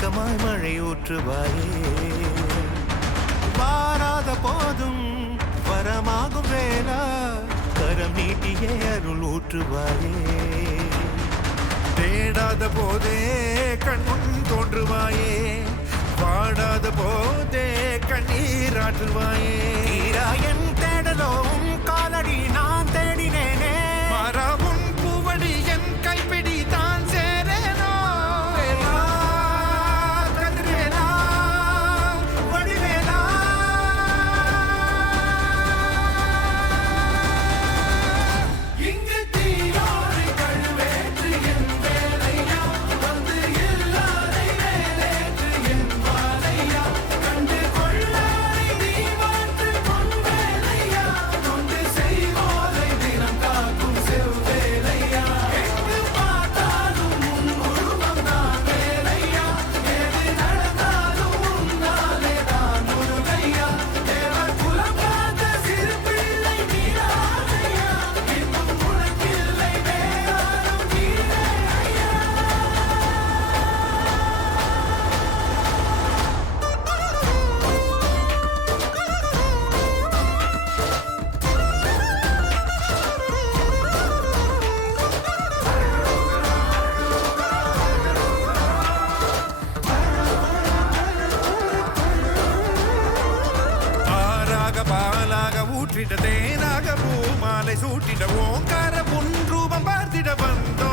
மேகமாய் மழை ஊற்றுவாயே வாராத போதும் வரமாகும் வேளா கரம் நீட்டியே அருள் ஊற்றுவாயே தேடாத போதே கண்முன் தோன்றுவாயே வாடாத போதே கண்ணீராற்றுவாயே என் தேடலும் காலடி நான் தேடினேனே மரபும் பூவடி என் கைப்பிடி தான் சேரேனோ கதிரேனா வடிவேலா இங்கு தீயோரை கழுவேற்று என் வேலையா வந்து இல்லாதை வேலேற்று என் வாழையா கண்டு கொள்ளாரை நீ மாற்று பொன் வேலையா கொண்டு செய்வோரை தினம் காக்கும் செவ்வேலையா எங்கு பார்த்தாலும் உன் உருவம் தான் வேலையா எது நடந்தாலும் உன்னாலே தான் முருகையா தேவர் குலம் காத்த சிறு பிள்ளை நீராதையா இன்னும் உனக்கில்லை வேறாரும் கீழே ஐயா ஆறாக பாலாக ஊற்றிட தேனாக பூமாலை சூட்டிட ஓங்கார புன் ரூபம் பார்த்திட வந்தோ